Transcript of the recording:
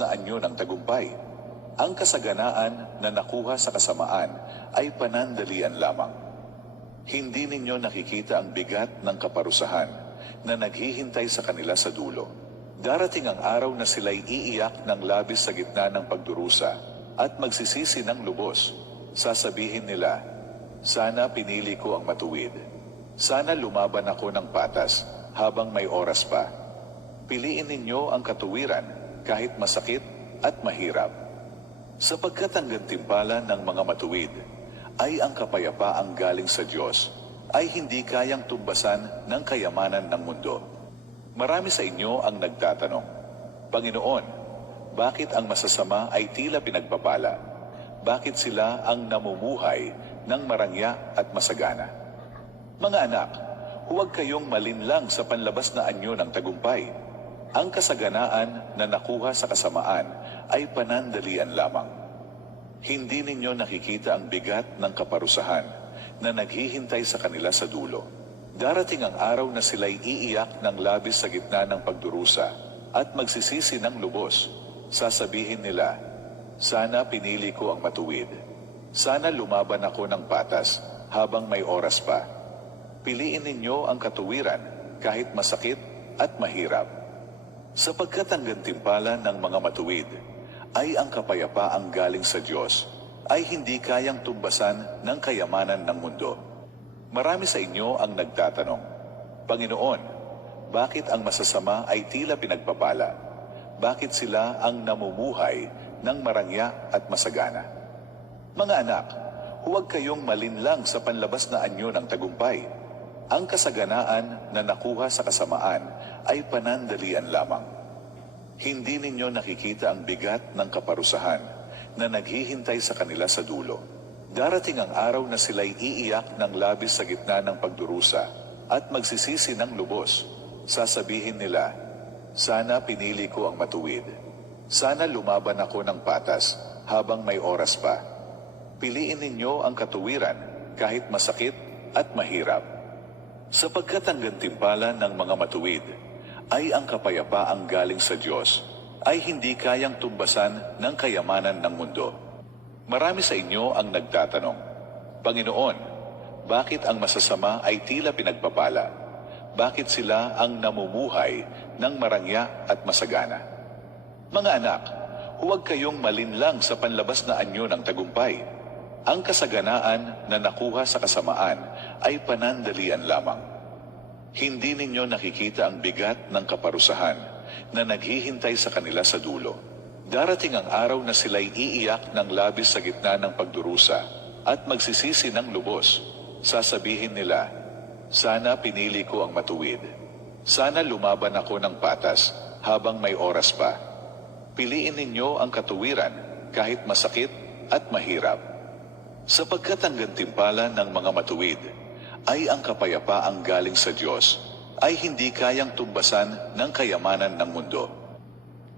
na anyo ng tagumpay. Ang kasaganaan na nakuha sa kasamaan ay panandalian lamang. Hindi ninyo nakikita ang bigat ng kaparusahan na naghihintay sa kanila sa dulo. Darating ang araw na sila'y iiyak ng labis sa gitna ng pagdurusa at magsisisi ng lubos. Sasabihin nila, sana pinili ko ang matuwid. Sana lumaban ako ng patas habang may oras pa. Piliin ninyo ang katuwiran kahit masakit at mahirap. Sapagkat ang gantimpala ng mga matuwid ay ang kapayapaang galing sa Diyos, ay hindi kayang tumbasan ng kayamanan ng mundo. Marami sa inyo ang nagtatanong, Panginoon, bakit ang masasama ay tila pinagpapala? Bakit sila ang namumuhay ng marangya at masagana? Mga anak, huwag kayong malinlang sa panlabas na anyo ng tagumpay. Ang kasaganaan na nakuha sa kasamaan ay panandalian lamang. Hindi ninyo nakikita ang bigat ng kaparusahan na naghihintay sa kanila sa dulo. Darating ang araw na sila'y iiyak ng labis sa gitna ng pagdurusa at magsisisi ng lubos. Sasabihin nila, sana pinili ko ang matuwid. Sana lumaban ako ng patas habang may oras pa. Piliin ninyo ang katuwiran kahit masakit at mahirap. Sapagkat ang gantimpala ng mga matuwid ay ang kapayapaang galing sa Diyos, ay hindi kayang tumbasan ng kayamanan ng mundo. Marami sa inyo ang nagtatanong, Panginoon, bakit ang masasama ay tila pinagpapala? Bakit sila ang namumuhay ng marangya at masagana? Mga anak, huwag kayong malinlang sa panlabas na anyo ng tagumpay. Ang kasaganaan na nakuha sa kasamaan ay panandalian lamang. Hindi ninyo nakikita ang bigat ng kaparusahan na naghihintay sa kanila sa dulo. Darating ang araw na sila'y iiyak ng labis sa gitna ng pagdurusa at magsisisi ng lubos. Sasabihin nila, sana pinili ko ang matuwid. Sana lumaban ako ng patas habang may oras pa. Piliin ninyo ang katuwiran kahit masakit at mahirap. Sapagkat ang gantimpala ng mga matuwid ay ang kapayapaang galing sa Diyos, ay hindi kayang tumbasan ng kayamanan ng mundo. Marami sa inyo ang nagtatanong, Panginoon, bakit ang masasama ay tila pinagpapala? Bakit sila ang namumuhay ng marangya at masagana? Mga anak, huwag kayong malinlang sa panlabas na anyo ng tagumpay. Ang kasaganaan na nakuha sa kasamaan ay panandalian lamang. Hindi ninyo nakikita ang bigat ng kaparusahan na naghihintay sa kanila sa dulo. Darating ang araw na sila'y iiyak ng labis sa gitna ng pagdurusa at magsisisi ng lubos. Sasabihin nila, sana pinili ko ang matuwid. Sana lumaban ako ng patas habang may oras pa. Piliin ninyo ang katuwiran kahit masakit at mahirap. Sapagkat ang gantimpala ng mga matuwid ay ang kapayapaang galing sa Diyos, ay hindi kayang tumbasan ng kayamanan ng mundo.